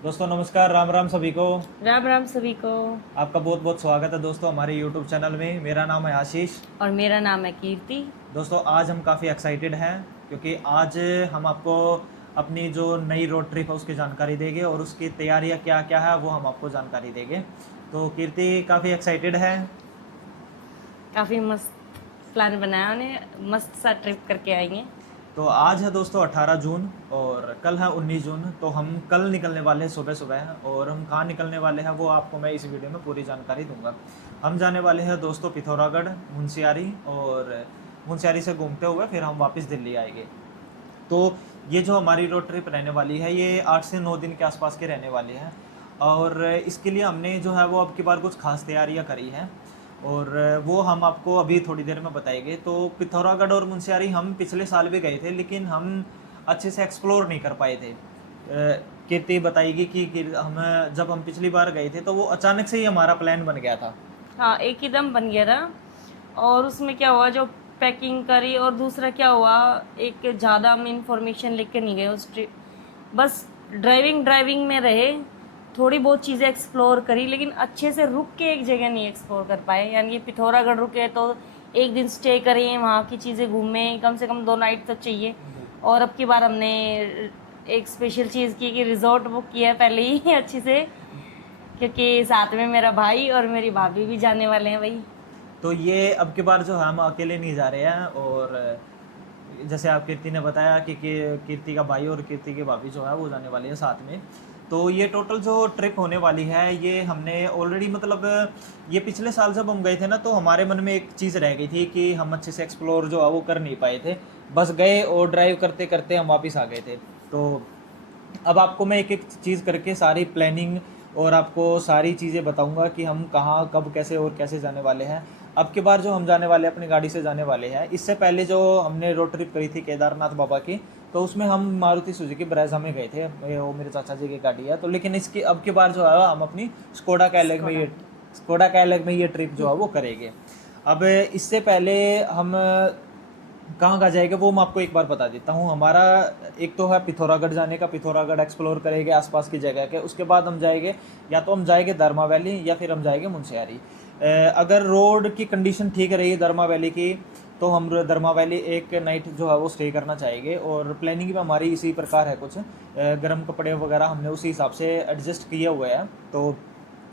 दोस्तों नमस्कार, राम राम सभी को। राम राम सभी को। आपका बहुत बहुत स्वागत है दोस्तों हमारे यूट्यूब चैनल में। मेरा नाम है आशीष। और मेरा नाम है कीर्ति। दोस्तों आज हम काफ़ी एक्साइटेड हैं क्योंकि आज हम आपको अपनी जो नई रोड ट्रिप है उसकी जानकारी देंगे और उसकी तैयारियां क्या क्या है वो हम आपको जानकारी देंगे। तो कीर्ति काफ़ी एक्साइटेड है। काफ़ी मस्त प्लान बनाया उन्हें, मस्त सा ट्रिप करके आएंगे। तो आज है दोस्तों 18 जून और कल है 19 जून। तो हम कल निकलने वाले हैं सुबह सुबह, और हम कहाँ निकलने वाले हैं वो आपको मैं इस वीडियो में पूरी जानकारी दूंगा। हम जाने वाले हैं दोस्तों पिथौरागढ़, मुंशियारी, और मुंशियारी से घूमते हुए फिर हम वापस दिल्ली आएंगे। तो ये जो हमारी रोड ट्रिप रहने वाली है ये 8 से 9 दिन के आसपास की रहने वाली है, और इसके लिए हमने जो है वो अब की बार कुछ खास तैयारियां करी हैं, और वो हम आपको अभी थोड़ी देर में बताएंगे। तो पिथौरागढ़ और मुंशियारी हम पिछले साल भी गए थे लेकिन हम अच्छे से एक्सप्लोर नहीं कर पाए थे। कीर्ति बताएगी कि हम जब हम पिछली बार गए थे तो वो अचानक से ही हमारा प्लान बन गया था। हाँ, एक ही दम बन गया था। और उसमें क्या हुआ, जो पैकिंग करी, और दूसरा क्या हुआ, एक ज़्यादा हम इंफॉर्मेशन लेके नहीं गए उस ट्रिप। बस ड्राइविंग ड्राइविंग में रहे, थोड़ी बहुत चीज़ें एक्सप्लोर करी, लेकिन अच्छे से रुक के एक जगह नहीं एक्सप्लोर कर पाए। यानी कि पिथौरागढ़ रुके तो एक दिन स्टे करें, वहाँ की चीज़ें घूमें, कम से कम 2 नाइट तो चाहिए। और अब की बार हमने एक स्पेशल चीज़ की कि रिजॉर्ट बुक किया है पहले ही अच्छी से, क्योंकि साथ में मेरा भाई और मेरी भाभी भी जाने वाले हैं भाई। तो ये अब की बार जो है हम अकेले नहीं जा रहे हैं, और जैसे आप कीर्ति ने बताया कि कीर्ति का भाई और कीर्ति की भाभी जो है वो जाने वाली है साथ में। तो ये टोटल जो ट्रिप होने वाली है ये हमने ऑलरेडी मतलब ये पिछले साल जब हम गए थे ना तो हमारे मन में एक चीज़ रह गई थी कि हम अच्छे से एक्सप्लोर जो है वो कर नहीं पाए थे। बस गए और ड्राइव करते करते हम वापस आ गए थे। तो अब आपको मैं एक एक चीज़ करके सारी प्लानिंग और आपको सारी चीज़ें बताऊंगा कि हम कहाँ कब कैसे और कैसे जाने वाले हैं। अब की बार जो हम जाने वाले हैं अपनी गाड़ी से जाने वाले हैं। इससे पहले जो हमने रोड ट्रिप करी थी केदारनाथ बाबा की, तो उसमें हम मारुति सुजुकी ब्रेजा में गए थे, वो मेरे चाचा जी की गाड़ी है। तो लेकिन इसकी अब की बार जो है हम अपनी स्कोडा कैलेग में ये ट्रिप जो है वो करेंगे। अब इससे पहले हम कहाँ कहाँ जाएगा वो मैं आपको एक बार बता देता हूँ। हमारा एक तो है पिथौरागढ़ जाने का, पिथौरागढ़ एक्सप्लोर करेंगे आसपास की जगह के। उसके बाद हम जाएंगे, या तो हम जाएंगे धर्मा वैली या फिर हम जाएंगे मुंशियारी। अगर रोड की कंडीशन ठीक रही धर्मा वैली की तो हम धर्मा वैली एक नाइट जो है वो स्टे करना चाहेंगे। और प्लानिंग में हमारी इसी प्रकार है, कुछ गर्म कपड़े वगैरह हमने उसी हिसाब से एडजस्ट किए हुए हैं। तो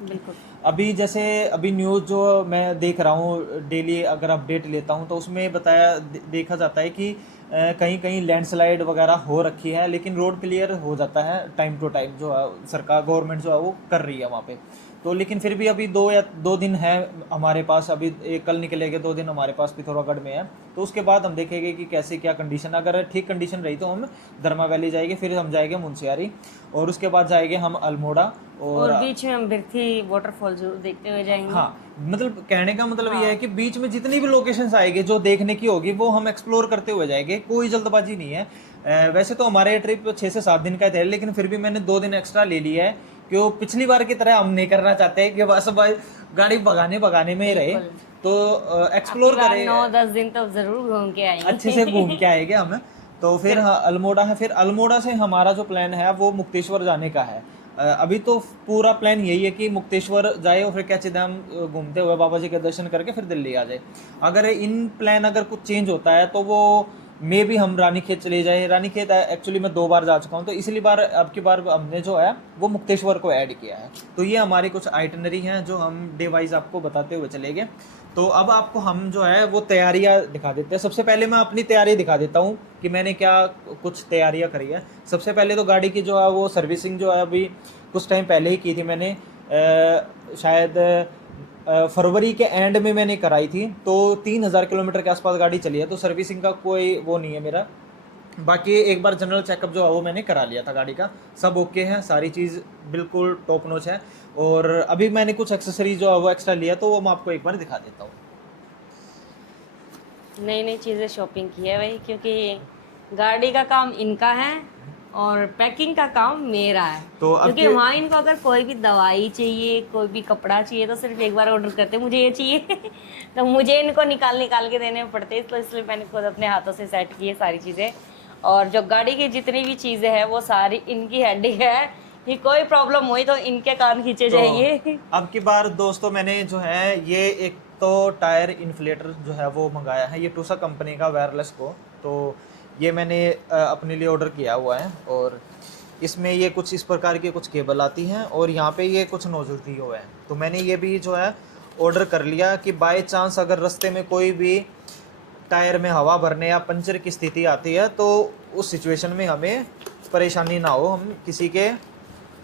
बिल्कुल। अभी जैसे अभी न्यूज़ जो मैं देख रहा हूँ डेली अगर अपडेट लेता हूँ तो उसमें देखा जाता है कि कहीं कहीं लैंडस्लाइड वगैरह हो रखी है, लेकिन रोड क्लियर हो जाता है टाइम टू टाइम, जो है सरकार गवर्नमेंट जो है वो कर रही है वहाँ पे। तो लेकिन फिर भी अभी 2 दिन है हमारे पास। अभी एक कल निकलेंगे, 2 दिन हमारे पास पिथौरागढ़ में है। तो उसके बाद हम देखेंगे कि कैसे क्या कंडीशन, अगर ठीक कंडीशन रही तो हम धर्मा वैली जाएंगे, फिर हम जाएंगे मुंशियारी, और उसके बाद जाएंगे हम अल्मोड़ा। और और बीच में हम बिरथी वाटरफॉल जरूर देखते हुए जाएंगे। हाँ, मतलब कहने का मतलब ये है हाँ। कि बीच में जितनी भी लोकेशंस आएगी जो देखने की होगी वो हम एक्सप्लोर करते हुए जाएंगे, कोई जल्दबाजी नहीं है। वैसे तो हमारे ट्रिप 6 से 7 दिन का थे, लेकिन फिर भी मैंने 2 दिन एक्स्ट्रा ले लिया है कि वो पिछली बार की तरह हम नहीं करना चाहते कि बस भाई गाड़ी भगाने भगाने में ही रहे। बिल्कुल। तो अब की एक्सप्लोर बार करें, 9-10 दिन तो जरूर घूम के अच्छे से घूम आएंगे। के आएंगे हम। तो फिर फिर हाँ अल्मोड़ा है, फिर अल्मोड़ा से हमारा जो प्लान है वो मुक्तेश्वर जाने का है। अभी तो पूरा प्लान यही है कि मुक्तेश्वर जाए और फिर कैची धाम घूमते हुए बाबा जी के दर्शन करके फिर दिल्ली आ जाए। अगर इन प्लान अगर कुछ चेंज होता है तो वो मे भी हम रानीखेत चले जाए। रानीखेत एक्चुअली मैं 2 बार जा चुका हूँ, तो इसलिए अब की बार हमने जो है वो मुक्तेश्वर को ऐड किया है। तो ये हमारी कुछ आइटनरी हैं जो हम डे वाइज आपको बताते हुए चलेंगे। तो अब आपको हम जो है वो तैयारियां दिखा देते हैं। सबसे पहले मैं अपनी तैयारी दिखा देता हूँ कि मैंने क्या कुछ तैयारियां करी है। सबसे पहले तो गाड़ी की जो है वो सर्विसिंग जो है अभी कुछ टाइम पहले ही की थी मैंने, शायद फरवरी के एंड में मैंने कराई थी। तो 3,000 किलोमीटर के आसपास गाड़ी चली है, तो सर्विसिंग का कोई वो नहीं है मेरा। बाकी एक बार जनरल चेकअप जो है वो मैंने करा लिया था गाड़ी का, सब ओके है, सारी चीज़ बिल्कुल टॉप नॉच है। और अभी मैंने कुछ एक्सेसरीज जो है वो एक्स्ट्रा लिया, तो वो मैं आपको एक बार दिखा देता हूँ। नई नई चीज़ें शॉपिंग की है भाई, क्योंकि गाड़ी का काम इनका है और पैकिंग का काम मेरा है। तो अब क्योंकि के वहाँ इनको अगर कोई भी दवाई चाहिए, कोई भी कपड़ा चाहिए, तो सिर्फ एक बार ऑर्डर करते मुझे ये चाहिए तो मुझे इनको निकाल निकाल के देने पड़ते, तो इसलिए मैंने खुद अपने हाथों से सेट की है सारी चीज़ें। और जो गाड़ी की जितनी भी चीज़ें हैं वो सारी इनकी हेडिंग है कि कोई प्रॉब्लम हुई तो इनके कान खींचे जाएंगे। अब की बार दोस्तों मैंने जो है ये एक तो टायर इन्फ्लेटर जो है वो मंगाया है, ये टूसा कंपनी का वायरलेस को। तो ये मैंने अपने लिए ऑर्डर किया हुआ है, और इसमें ये कुछ इस प्रकार की कुछ केबल आती हैं, और यहाँ पे ये कुछ नोजल दिए हुए हैं। तो मैंने ये भी जो है ऑर्डर कर लिया कि बाय चांस अगर रास्ते में कोई भी टायर में हवा भरने या पंचर की स्थिति आती है तो उस सिचुएशन में हमें परेशानी ना हो, हम किसी के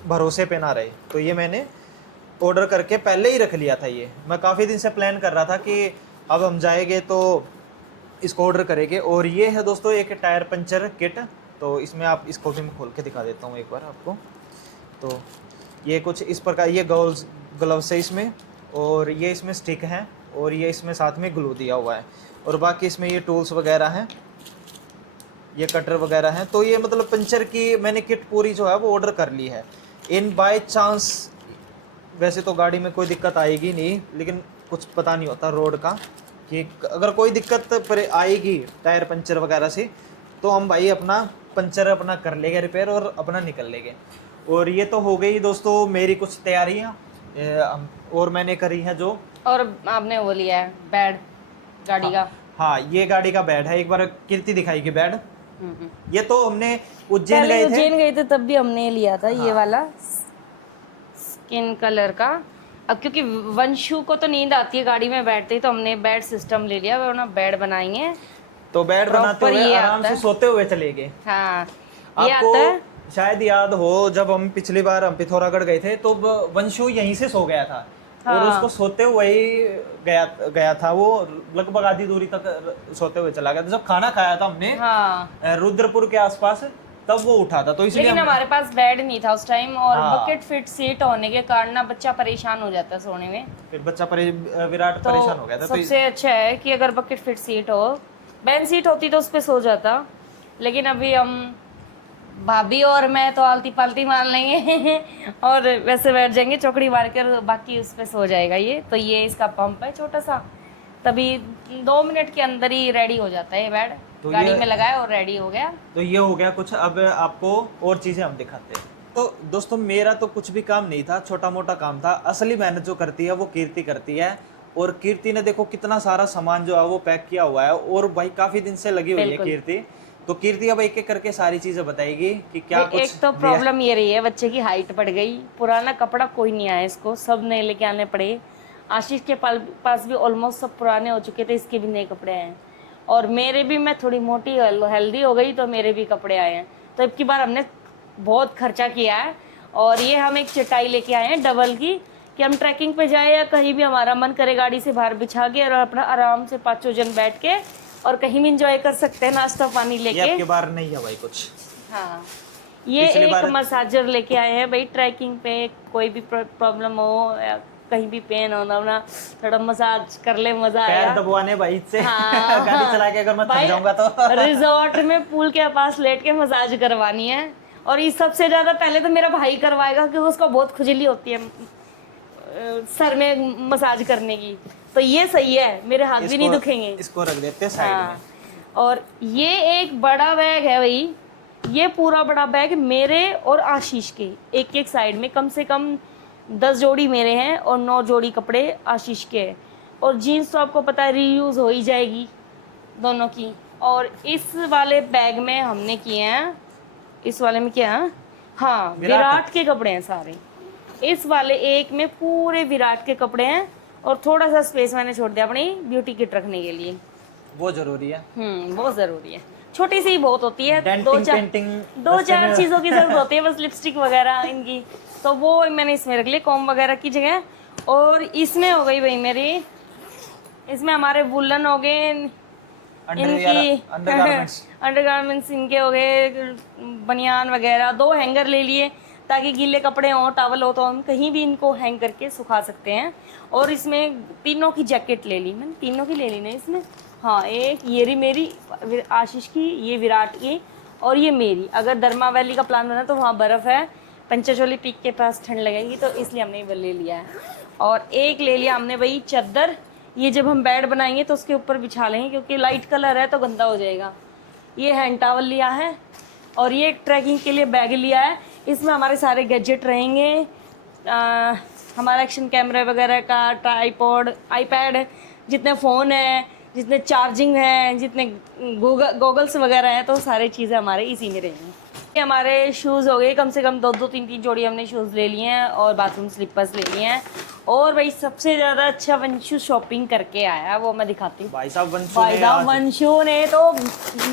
भरोसे पे ना रहे। तो ये मैंने ऑर्डर करके पहले ही रख लिया था। ये मैं काफ़ी दिन से प्लान कर रहा था कि अब हम जाएंगे तो इसको ऑर्डर करेंगे। और ये है दोस्तों एक टायर पंचर किट। तो इसमें आप इसको भी मैं खोल के दिखा देता हूँ एक बार आपको। तो ये कुछ इस प्रकार, ये ग्लव्स है इसमें, और ये इसमें स्टिक है, और ये इसमें साथ में ग्लू दिया हुआ है, और बाकी इसमें ये टूल्स वगैरह हैं, ये कटर वगैरह हैं। तो ये मतलब पंचर की मैंने किट पूरी जो है वो ऑर्डर कर ली है। इन बाय चांस वैसे तो गाड़ी में कोई दिक्कत आएगी नहीं, लेकिन कुछ पता नहीं होता रोड का कि अगर कोई दिक्कत पर आएगी टायर पंचर वगैरह से, तो हम भाई अपना पंचर अपना कर लेंगे रिपेयर और अपना निकल लेंगे। और ये तो हो गई दोस्तों मेरी कुछ तैयारियाँ, और मैंने करी है जो, और आपने वो लिया है बेड गाड़ी का। हाँ ये गाड़ी का बेड है, एक बार कीर्ति दिखाएगी बेड। ये तो हमने उज्जैन पहले गए थे। उज्जैन गए थे तब भी हमने लिया था। ये वाला स्किन कलर का। अब क्योंकि वंशु को तो नींद आती है गाड़ी में बैठते ही, तो हमने बेड सिस्टम ले लिया, वरना बेड बनाएंगे तो बेड बनाते हुए ये आराम से सोते हुए चले गए। हाँ ये आपको आता है। शायद याद हो जब हम पिछली बार हम पिथौरागढ़ गए थे तो वंशु यहीं से सो गया था। और उसको सोते हुए ही गया था, वो लगभग आधी दूरी तक सोते हुए चला गया था। जब खाना खाया था हमने रुद्रपुर के आसपास, तब वो उठा था। तो इसलिए लेकिन हमारे पास बेड नहीं था उस टाइम, और बकेट फिट सीट होने के कारण ना बच्चा परेशान हो जाता है सोने में। फिर बच्चा विराट परेशान हो गया था। सबसे अच्छा है कि अगर बकेट फिट सीट हो, बेंच सीट होती तो उस पे सो जाता। लेकिन अभी हम भाभी और मैं तो आलती पालती मान लेंगे और वैसे बैठ जाएंगे चौकड़ी मार कर, बाकी उस पे सो जाएगा ये। तो ये इसका पंप है छोटा सा, तभी 2 मिनट के अंदर ही रेडी हो जाता है ये बेड। तो गाड़ी में लगाया और रेडी हो गया। तो ये हो गया कुछ। अब आपको और चीजें हम दिखाते हैं। तो दोस्तों मेरा तो कुछ भी काम नहीं था, छोटा मोटा काम था। असली मेहनत जो करती है वो कीर्ति करती है। और कीर्ति ने देखो कितना सारा सामान जो है वो पैक किया हुआ है, और भाई काफी दिन से लगी हुई है कीर्ति। तो कीर्ति अब एक एक करके सारी चीजें बताएगी कि क्या कुछ। एक तो प्रॉब्लम ये रही है, बच्चे की हाइट बढ़ गई, पुराना कपड़ा कोई नहीं आया इसको, सब नए लेके आने पड़े। आशीष के पास भी ऑलमोस्ट सब पुराने हो चुके थे, इसके भी नए कपड़े आए। और मेरे भी, मैं थोड़ी मोटी हेल्दी हो गई तो मेरे भी कपड़े आए हैं। तो अब की बार हमने बहुत खर्चा किया है। और ये हम एक चटाई लेके आए हैं डबल की, कि हम ट्रैकिंग पे जाए या कहीं भी हमारा मन करे गाड़ी से बाहर बिछा के और अपना आराम से 5 जन बैठ के और कहीं भी इंजॉय कर सकते हैं, नाश्ता पानी लेके। ये आपके बार नहीं है भाई कुछ। हाँ ये एक मसाजर लेके आए हैं भाई, ट्रैकिंग पे कोई भी प्रॉब्लम हो या कहीं भी पेन हो ना, थोड़ा मसाज कर ले, मजा आएगा। पैर दबवाने भाई से। हाँ, गाड़ी चला के अगर मैं थक जाऊंगा तो रिजॉर्ट में पूल के पास लेट के मसाज करवानी है। और ये सबसे ज्यादा पहले तो मेरा भाई करवाएगा, क्योंकि उसको बहुत खुजली होती है सर में मसाज करने की। तो ये सही है, मेरे हाथ भी नहीं दुखेंगे। इसको रख देते साइड में। और ये एक बड़ा बैग है भाई, ये पूरा बड़ा बैग मेरे और आशीष के एक एक साइड में कम से कम 10 जोड़ी मेरे हैं और 9 जोड़ी कपड़े आशीष के हैं। और जीन्स तो आपको पता है रीयूज हो ही जाएगी दोनों की। और इस वाले बैग में हमने किए हैं, इस वाले में क्या है, हाँ विराट के कपड़े हैं सारे। इस वाले एक में पूरे विराट के कपड़े हैं, और थोड़ा सा स्पेस मैंने छोड़ दिया अपनी ब्यूटी किट रखने के लिए। वो जरूरी है। बहुत जरूरी है, छोटी सी बहुत होती है, पेंटिंग 2-4 चीजों की जरूरत होती है बस, लिपस्टिक वगैरह इनकी। तो वो मैंने इसमें रख लिया कॉम वगैरह की जगह। और इसमें हो गई भाई मेरी, इसमें हमारे वुलन हो गए, इनकी अंडरगारमेंट्स इनके हो गए, बनियान वगैरह। 2 हैंगर ले लिए ताकि गीले कपड़े हो, टॉवल हो तो हम कहीं भी इनको हैंग करके सुखा सकते हैं। और इसमें तीनों की जैकेट ले ली मैंने, तीनों की ले ली ना इसमें। हाँ एक ये रही मेरी, आशीष की, ये विराट की, और ये मेरी। अगर धर्मा वैली का प्लान बना तो वहाँ बर्फ़ है, पंचचोली पीक के पास ठंड लगेगी, तो इसलिए हमने ये ले लिया है। और एक ले लिया हमने भाई चादर, ये जब हम बेड बनाएंगे तो उसके ऊपर बिछा लेंगे, क्योंकि लाइट कलर है तो गंदा हो जाएगा। ये हैंड टॉवल लिया है, और ये ट्रैकिंग के लिए बैग लिया है इसमें हमारे सारे गैजेट रहेंगे, हमारा एक्शन कैमरा वगैरह का, ट्राईपॉड, आईपैड, जितने फ़ोन हैं, जितने चार्जिंग है, जितने गूगल्स वगैरह हैं, तो सारी चीज़ें हमारे इसी में रहेंगी। ये हमारे शूज़ हो गए, कम से कम 2-3 जोड़ी हमने शूज़ ले लिए हैं और बाथरूम स्लीपर्स ले लिए हैं। और भाई सबसे ज़्यादा अच्छा वंशु शॉपिंग करके आया, वो मैं दिखाती हूँ। भाई साहब वंशु ने तो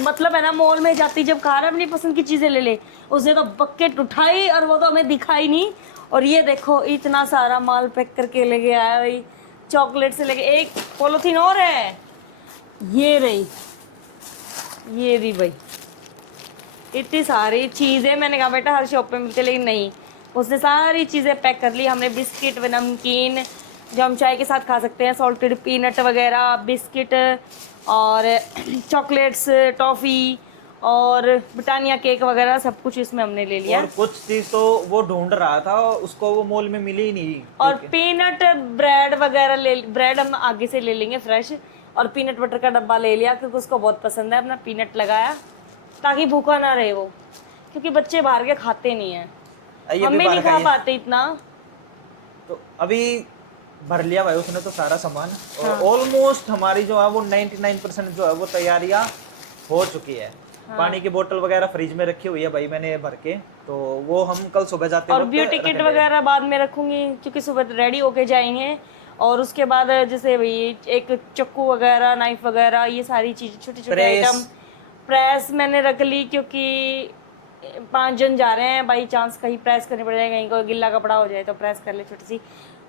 मतलब है ना, मॉल में जाती जब कहा अपनी पसंद की चीज़ें ले ले, उसने तो बकेट उठाई और वो तो हमें दिखाई नहीं। और ये देखो इतना सारा माल पैक करके लेके आया भाई, चॉकलेट से लेके एक पॉलिथीन और है, ये रही, ये भी भाई इतनी सारी चीज़ें। मैंने कहा बेटा हर शॉप पे मिलती, लेकिन नहीं, उसने सारी चीज़ें पैक कर ली। हमने बिस्किट व नमकीन जो हम चाय के साथ खा सकते हैं, सॉल्टेड पीनट वगैरह, बिस्किट और चॉकलेट्स, टॉफ़ी और ब्रिटानिया केक वगैरह सब कुछ इसमें हमने ले लिया। और कुछ चीज तो वो ढूंढ रहा था, उसको वो मॉल में मिली ही नहीं। और पीनट ब्रेड वगैरह ब्रेड हम आगे से ले लेंगे फ्रेश, और पीनट बटर का डब्बा ले लिया क्योंकि उसको बहुत पसंद है। अपना पीनट लगाया ताकि भूखा ना रहे वो, क्योंकि बच्चे बाहर के खाते नहीं है, हम भी नहीं खा पाते इतना। तो अभी भर लिया भाई उसने तो सारा सामान, और ऑलमोस्ट हमारी जो है वो 99% जो है वो तैयारियां हो चुकी है। पानी की बोतल वगैरह फ्रिज में रखी हुई है भाई मैंने भर के, तो वो हम कल सुबह जाते और ब्यूटी किट वगैरह बाद में रखूंगी क्योंकि सुबह रेडी होके जाएंगे। और उसके बाद जैसे भाई एक चक्कू वगैरह, नाइफ वगैरह, ये सारी चीजें, छोटी छोटी आइटम। प्रेस मैंने रख ली क्योंकि 5 जन जा रहे हैं, बाई चांस कहीं प्रेस करनी पड़ जाए, कहीं कोई गिल्ला कपड़ा हो जाए तो प्रेस कर ले छोटी सी।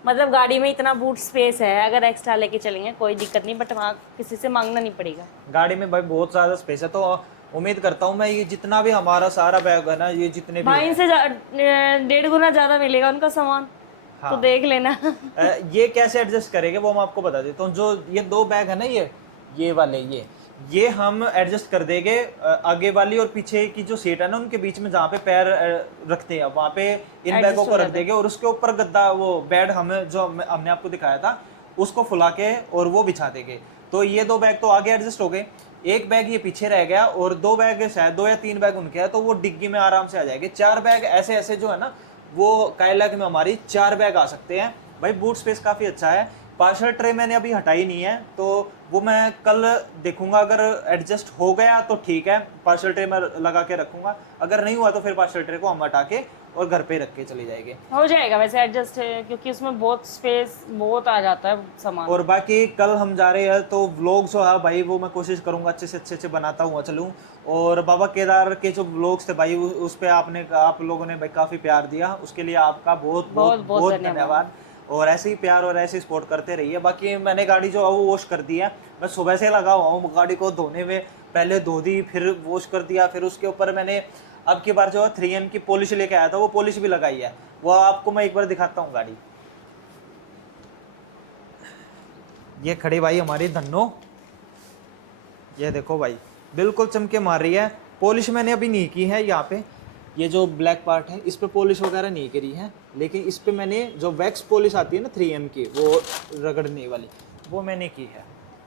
मतलब गाड़ी में इतना बूट स्पेस है, अगर एक्स्ट्रा लेके चलेंगे कोई दिक्कत नहीं, बट वहाँ किसी से मांगना नहीं पड़ेगा। गाड़ी में भाई बहुत ज्यादा स्पेस है, तो उम्मीद करता हूँ मैं ये जितना भी हमारा सारा बैग है ना, ये जितने भी भाई से 1.5 गुना ज्यादा मिलेगा उनका सामान। हाँ। तो देख लेना। ये कैसे एडजस्ट करेंगे वो मैं आपको बता देता हूँ। जो ये 2 बैग है ना, ये वाले ये हम एडजस्ट कर देंगे। आगे वाली और पीछे की जो सीट है ना, उनके बीच में जहाँ पे पैर रखते हैं वहाँ पे इन बैगों को रख देंगे, और उसके ऊपर गद्दा, वो बेड हमें जो हमने आपको दिखाया था उसको फुला के और वो बिछा देंगे। तो ये 2 बैग तो आगे एडजस्ट हो गए, एक बैग ये पीछे रह गया, और 2 बैग शायद 2 या 3 बैग उनके हैं, तो वो डिग्गी में आराम से आ जाएंगे। 4 बैग ऐसे ऐसे जो है ना, वो काइलैक में हमारी 4 बैग आ सकते हैं भाई। बूट स्पेस काफ़ी अच्छा है। पार्सल ट्रे मैंने अभी हटाई नहीं है, तो वो मैं कल देखूंगा, अगर एडजस्ट हो गया तो ठीक है, पार्सल ट्रे में लगा के रखूंगा, अगर नहीं हुआ तो फिर पार्सल ट्रे को हम हटा के और घर पे रख के चले जाएंगे। हो जाएगा वैसे एडजस्ट, क्योंकि उसमें बहुत स्पेस बहुत आ जाता है सामान। और बाकी कल हम जा रहे हैं तो व्लॉग जो है भाई वो मैं कोशिश करूंगा अच्छे से अच्छे बनाता हुआ चलूँ। और बाबा केदार के जो व्लॉग्स थे भाई, उस पर आप लोगों ने भाई काफ़ी प्यार दिया, उसके लिए आपका बहुत बहुत बहुत धन्यवाद। और ऐसे ही प्यार और ऐसे ही सपोर्ट करते रहिए। बाकी मैंने गाड़ी जो है वो वॉश कर दी है, मैं सुबह से लगा हुआ हूँ गाड़ी को धोने में। पहले धो दी, फिर वॉश कर दिया, फिर उसके ऊपर मैंने अब की बार जो है 3M की पॉलिश लेके आया था, वो पॉलिश भी लगाई है, वो आपको मैं एक बार दिखाता हूँ गाड़ी। ये खड़ी भाई हमारी धन्नो, ये देखो भाई बिल्कुल चमके मार रही है। पॉलिश मैंने अभी नहीं की है, यहाँ पे ये जो ब्लैक पार्ट है इस पे पॉलिश वगैरह नहीं करी है, लेकिन इस पे मैंने जो वैक्स पॉलिश आती है ना 3M की, वो रगड़ने वाली, वो मैंने की है।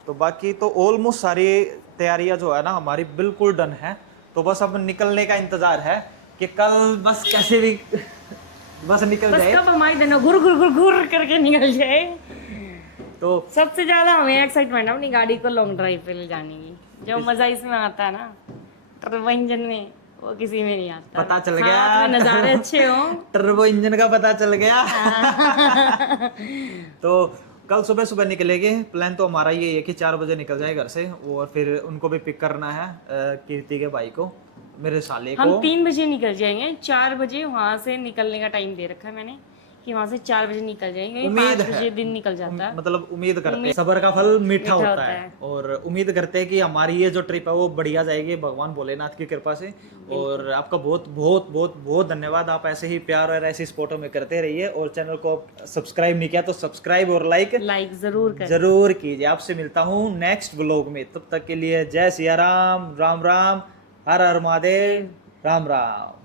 तो बाकी तो ऑलमोस्ट सारी तैयारियां जो है ना हमारी बिल्कुल डन है। तो बस अब निकलने का इंतजार है कि कल बस कैसे भी बस निकल जाए, कब हमारी देना घुर घुर घुर घुर करके निकल जाए। तो सबसे ज्यादा हमें एक्साइटमेंट है अपनी गाड़ी को लॉन्ग ड्राइव पे ले जाने की। जो मजा इसमें आता है ना टर्बो इंजन में, वो किसी में नहीं आता। पता चल गया, नजारे अच्छे हो, टर्बो इंजन का पता चल गया। तो कल सुबह सुबह निकलेंगे। प्लान तो हमारा ये है कि 4 बजे निकल जाए घर से, और फिर उनको भी पिक करना है, कीर्ति के भाई को, मेरे साले को। हम 3 बजे निकल जाएंगे, 4 बजे वहाँ से निकलने का टाइम दे रखा है मैंने कि वहाँ से 4 बजे निकल जाएंगे। उम्मीद 5 बजे दिन निकल जाता है, मतलब उम्मीद करते हैं, सबर का फल मीठा होता है। और उम्मीद करते हैं कि हमारी ये जो ट्रिप है वो बढ़िया जाएगी भगवान भोलेनाथ की कृपा से। और आपका बहुत बहुत बहुत बहुत धन्यवाद, आप ऐसे ही प्यार और ऐसी सपोर्ट में करते रहिए। और चैनल को सब्सक्राइब नहीं किया तो सब्सक्राइब और लाइक जरूर कीजिए। आपसे मिलता हूँ नेक्स्ट व्लॉग में, तब तक के लिए जय सिया राम, राम राम, हर हर महादेव, राम राम।